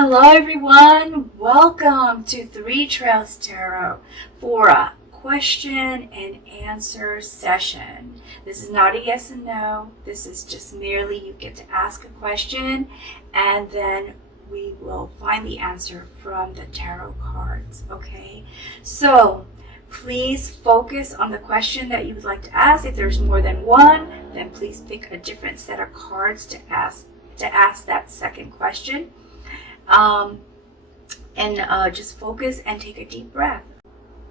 Hello everyone, welcome to Three Trails Tarot for a question and answer session. This is not a yes and no, this is just merely you get to ask a question and then we will find the answer from the tarot cards, okay? So please focus on the question that you would like to ask. If there's more than one, then please pick a different set of cards to ask that second question. Just focus and take a deep breath.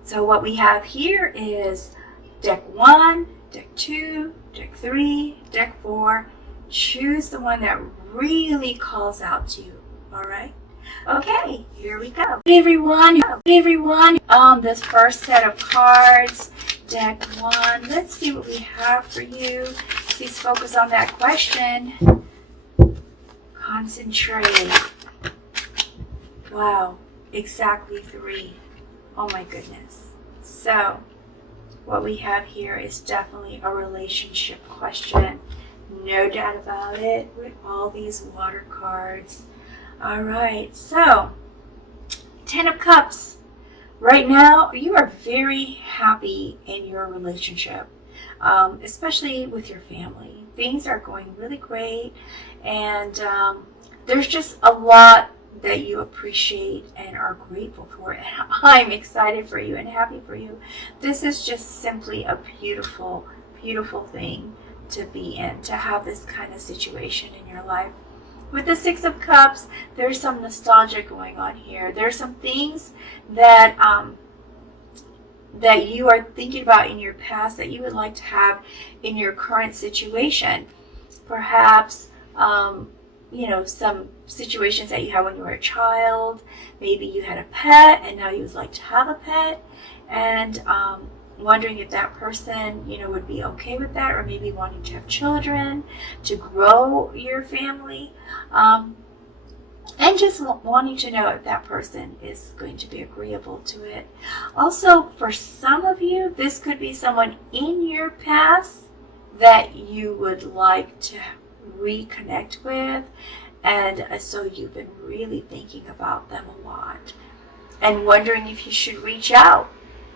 So what we have here is deck 1, deck 2, deck 3, deck 4. Choose the one that really calls out to you, all right? Okay, here we go. Hey everyone, this first set of cards, deck 1. Let's see what we have for you. Please focus on that question. Concentrate. Wow, exactly 3. Oh my goodness. So, what we have here is definitely a relationship question. No doubt about it with all these water cards. Alright, so, 10 of Cups. Right now, you are very happy in your relationship, especially with your family. Things are going really great, and there's just a lot that you appreciate and are grateful for. And I'm excited for you and happy for you. This is just simply a beautiful, beautiful thing to be in, to have this kind of situation in your life. With the 6 of Cups, there's some nostalgia going on here. There's some things that that you are thinking about in your past that you would like to have in your current situation. Perhaps some situations that you had when you were a child. Maybe you had a pet and now you would like to have a pet, and wondering if that person would be okay with that, or maybe wanting to have children to grow your family, and just wanting to know if that person is going to be agreeable to it. Also, for some of you, this could be someone in your past that you would like to reconnect with, and so you've been really thinking about them a lot and wondering if you should reach out,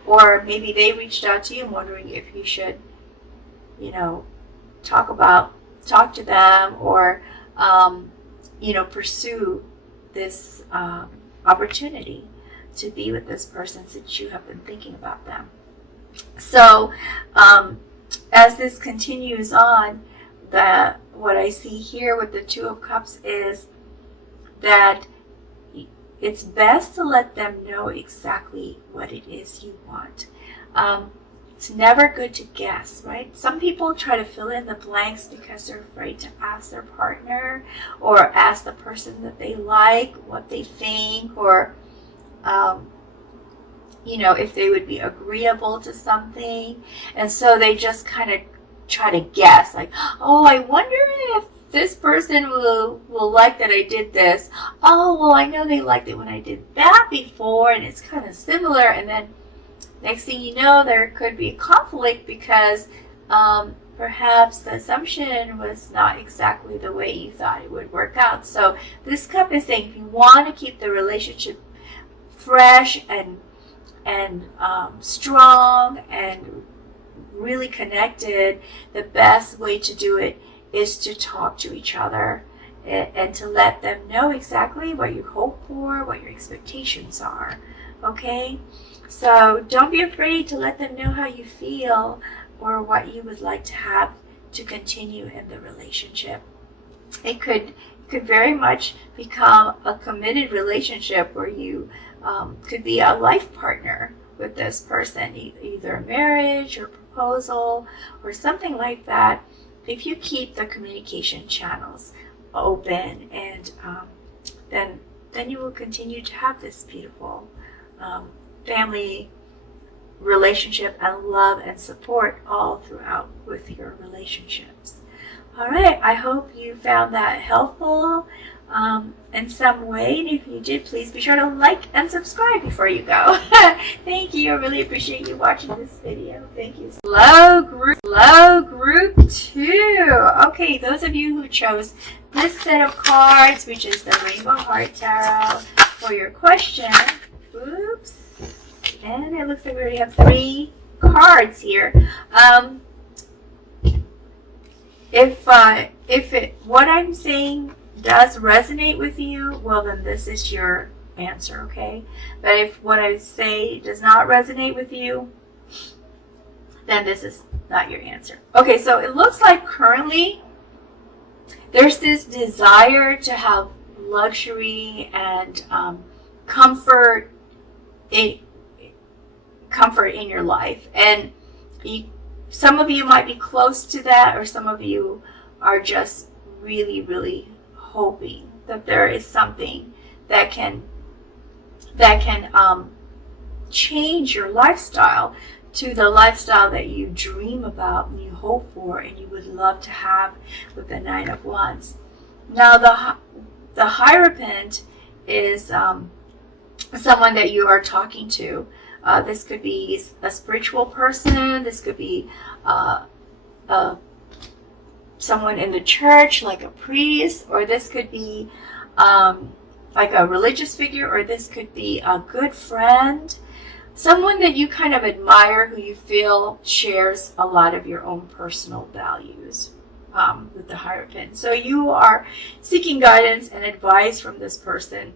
or maybe they reached out to you and wondering if you should talk to them, or pursue this opportunity to be with this person since you have been thinking about them. So as this continues on, what I see here with the 2 of Cups is that it's best to let them know exactly what it is you want. It's never good to guess, right? Some people try to fill in the blanks because they're afraid to ask their partner or ask the person that they like what they think, or if they would be agreeable to something, and so they just kind of try to guess, like, oh, I wonder if this person will like that I did this. Oh, well, I know they liked it when I did that before, and it's kind of similar. And then next thing you know, there could be a conflict because perhaps the assumption was not exactly the way you thought it would work out. So this cup is saying, if you want to keep the relationship fresh and strong and really connected, the best way to do it is to talk to each other and to let them know exactly what you hope for, what your expectations are. Okay? So don't be afraid to let them know how you feel or what you would like to have to continue in the relationship. It could very much become a committed relationship where you could be a life partner with this person, either a marriage or proposal or something like that, if you keep the communication channels open, and then you will continue to have this beautiful family relationship and love and support all throughout with your relationships. All right, I hope you found that helpful in some way. And if you did, please be sure to like and subscribe before you go. Thank you. I really appreciate you watching this video. Thank you. Low group 2. Okay, those of you who chose this set of cards, which is the Rainbow Heart Tarot, for your question. Oops. And it looks like we already have 3 cards here. If what I'm saying does resonate with you, well, then this is your answer, okay? But if what I say does not resonate with you, then this is not your answer. Okay, so it looks like currently there's this desire to have luxury and comfort in your life, and some of you might be close to that, or some of you are just really hoping that there is something that can change your lifestyle to the lifestyle that you dream about and you hope for and you would love to have with the 9 of Wands. Now the Hierophant is someone that you are talking to. This could be a spiritual person. This could be someone in the church, like a priest, or this could be like a religious figure, or this could be a good friend, someone that you kind of admire, who you feel shares a lot of your own personal values with the Hierophant. So you are seeking guidance and advice from this person.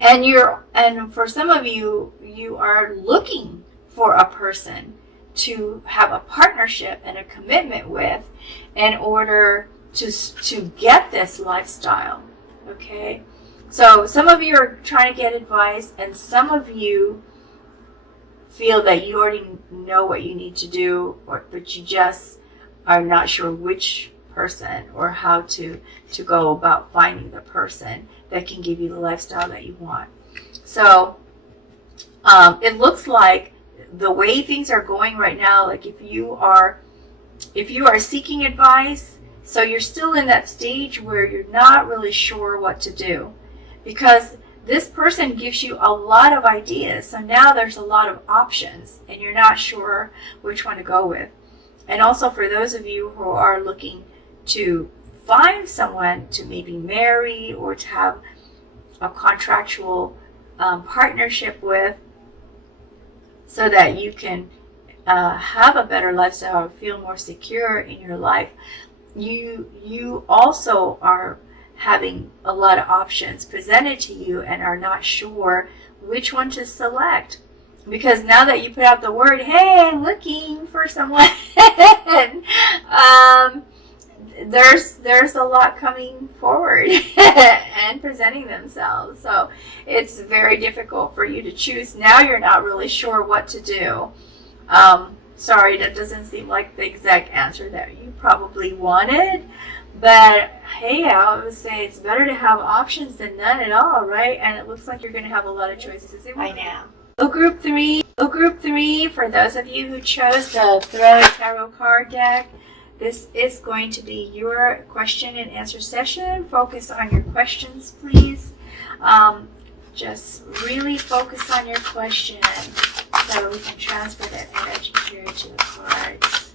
And for some of you, you are looking for a person to have a partnership and a commitment with in order to get this lifestyle. Okay, so some of you are trying to get advice, and some of you feel that you already know what you need to do, but you just are not sure which person or how to go about finding the person that can give you the lifestyle that you want. So it looks like the way things are going right now, like if you are seeking advice, so you're still in that stage where you're not really sure what to do, because this person gives you a lot of ideas. So now there's a lot of options and you're not sure which one to go with. And also for those of you who are looking to find someone to maybe marry or to have a contractual partnership with, so that you can have a better lifestyle or feel more secure in your life, you also are having a lot of options presented to you and are not sure which one to select. Because now that you put out the word, hey, I'm looking for someone, there's a lot coming forward and presenting themselves. So it's very difficult for you to choose. Now you're not really sure what to do. Sorry, that doesn't seem like the exact answer that you probably wanted. But hey, I would say it's better to have options than none at all, right? And it looks like you're going to have a lot of choices. I know. Group 3, for those of you who chose the Throw Tarot card deck, this is going to be your question and answer session. Focus on your questions, please. Just really focus on your question so we can transfer that energy here to the cards.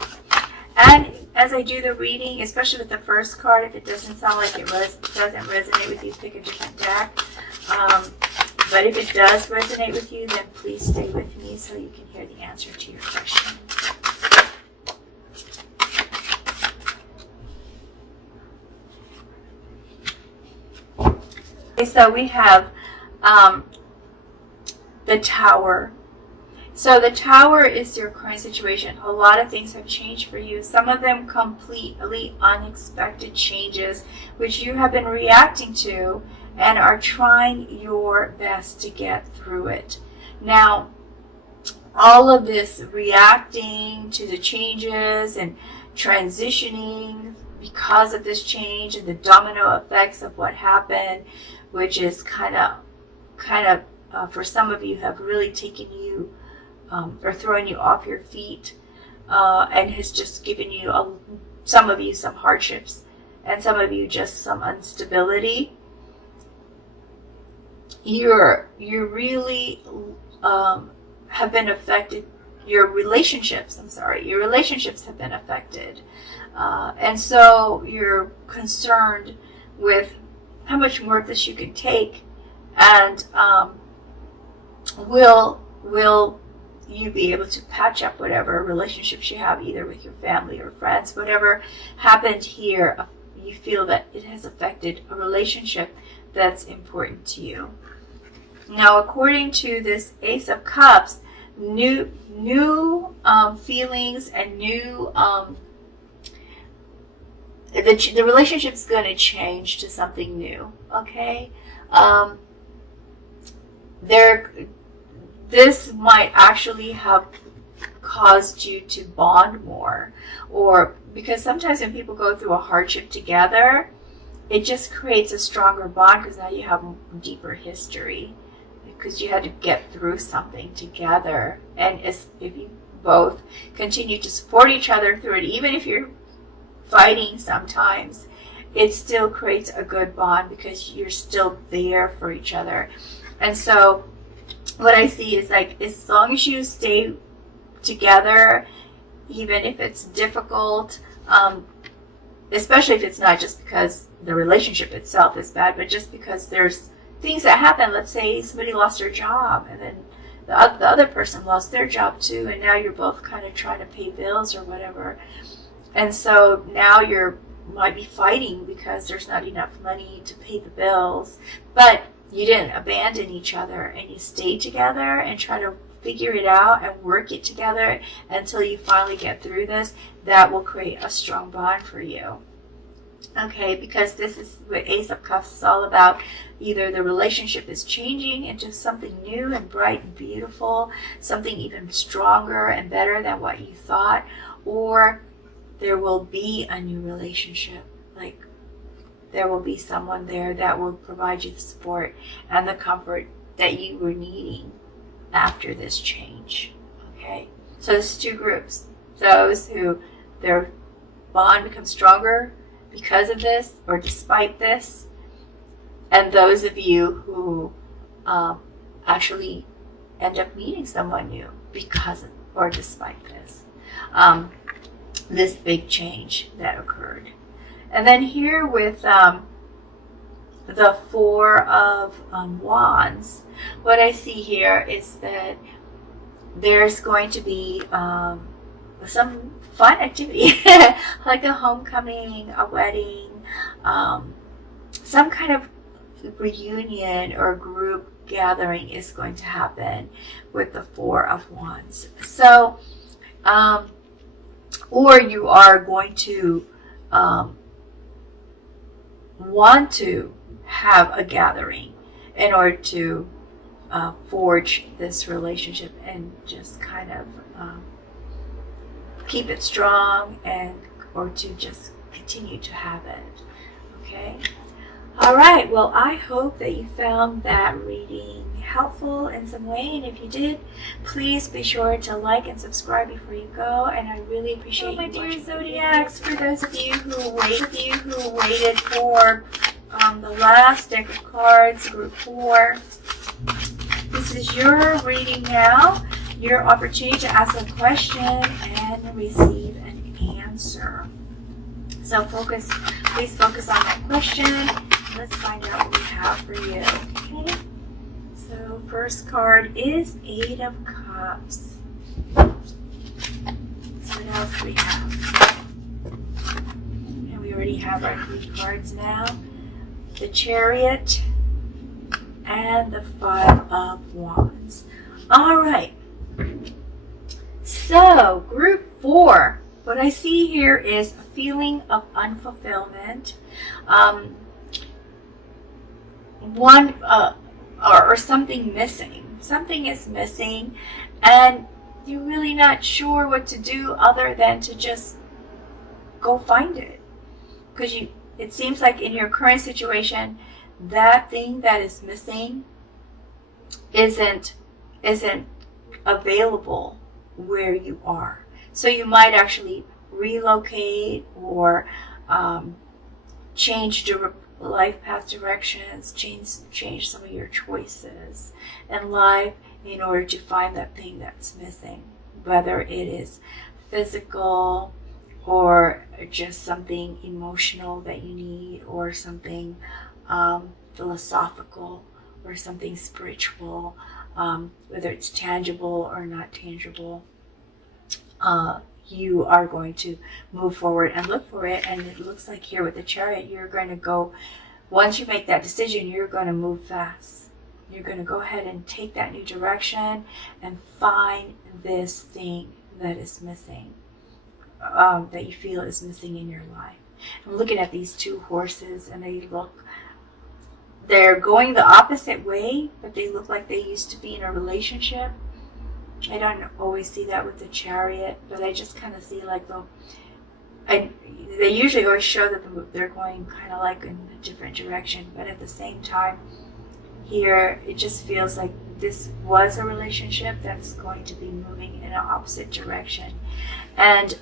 And as I do the reading, especially with the first card, if it doesn't sound like it doesn't resonate with you, pick a different deck. But if it does resonate with you, then please stay with me so you can hear the answer to your question. Okay, so we have the Tower. So the Tower is your current situation. A lot of things have changed for you. Some of them completely unexpected changes, which you have been reacting to and are trying your best to get through it. Now, all of this reacting to the changes and transitioning because of this change and the domino effects of what happened, which is kind of for some of you have really taken you or thrown you off your feet and has just given you some of you some hardships, and some of you just some instability. You really have been affected. Your relationships have been affected, and so you're concerned with how much more of this you can take, and will you be able to patch up whatever relationships you have, either with your family or friends. Whatever happened here, you feel that it has affected a relationship that's important to you. Now, according to this Ace of Cups, new feelings and new the relationship's going to change to something new. Okay, this might actually have caused you to bond more, or because sometimes when people go through a hardship together, it just creates a stronger bond because now you have deeper history, because you had to get through something together. And if you both continue to support each other through it, even if you're fighting sometimes, it still creates a good bond because you're still there for each other. And so what I see is, like, as long as you stay together, even if it's difficult, especially if it's not just because the relationship itself is bad, but just because there's things that happen. Let's say somebody lost their job, and then the other person lost their job too, and now you're both kind of trying to pay bills or whatever. And so now you might be fighting because there's not enough money to pay the bills, but you didn't abandon each other, and you stayed together and try to figure it out and work it together until you finally get through this. That will create a strong bond for you. Okay, because this is what Ace of Cups is all about. Either the relationship is changing into something new and bright and beautiful, something even stronger and better than what you thought, or there will be a new relationship. Like, there will be someone there that will provide you the support and the comfort that you were needing after this change. Okay, so there's two groups: those who their bond becomes stronger because of this or despite this, and those of you who actually end up meeting someone new because of, or despite this, this big change that occurred. And then here with the Four of Wands, what I see here is that there's going to be some fun activity, like a homecoming, a wedding, some kind of reunion or group gathering is going to happen with the Four of Wands. So, or you are going to want to have a gathering in order to forge this relationship and just kind of keep it strong, and or to just continue to have it. Okay. All right. Well, I hope that you found that reading helpful in some way, and if you did, please be sure to like and subscribe before you go. And I really appreciate my dear zodiacs. For those of you who waited for the last deck of cards, Group 4, this is your reading now. Your opportunity to ask a question and receive an answer. So please focus on that question. Let's find out what we have for you. Okay. So first card is Eight of Cups. So what else do we have? And we already have our 3 cards now. The Chariot and the Five of Wands. All right. So, Group 4, what I see here is a feeling of unfulfillment, or something missing. Something is missing, and you're really not sure what to do other than to just go find it. Because it seems like in your current situation, that thing that is missing isn't available where you are. So you might actually relocate or change life path directions, change some of your choices in life in order to find that thing that's missing, whether it is physical or just something emotional that you need, or something philosophical, or something spiritual, whether it's tangible or not tangible. You are going to move forward and look for it. And it looks like here with the Chariot, you're going to go, once you make that decision, you're going to move fast. You're going to go ahead and take that new direction and find this thing that is missing, that you feel is missing in your life. I'm looking at these two horses, and they're going the opposite way, but they look like they used to be in a relationship. I don't always see that with the Chariot, but I just kind of see like they usually always show that they're going kind of like in a different direction, but at the same time here it just feels like this was a relationship that's going to be moving in an opposite direction. And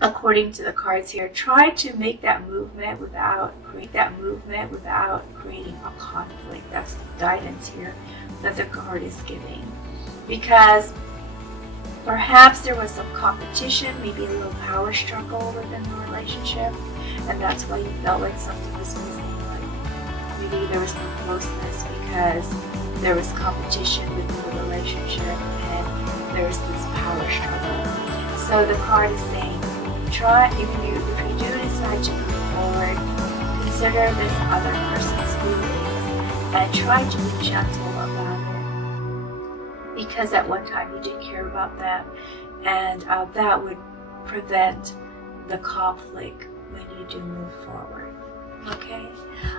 according to the cards here, try to make that movement without creating a conflict. That's the guidance here that the card is giving. Because perhaps there was some competition, maybe a little power struggle within the relationship, and that's why you felt like something was missing. Like maybe there was no closeness because there was competition within the relationship and there was this power struggle. So the card is saying, try, if you do decide to move forward, consider this other person's feelings and try to be gentle about it. Because at one time you did care about them, and that would prevent the conflict when you do move forward. Okay?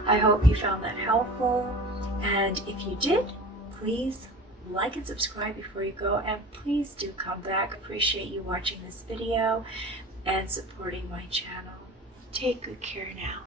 I hope you found that helpful, and if you did, please like and subscribe before you go, and please do come back. Appreciate you watching this video and supporting my channel. Take good care now.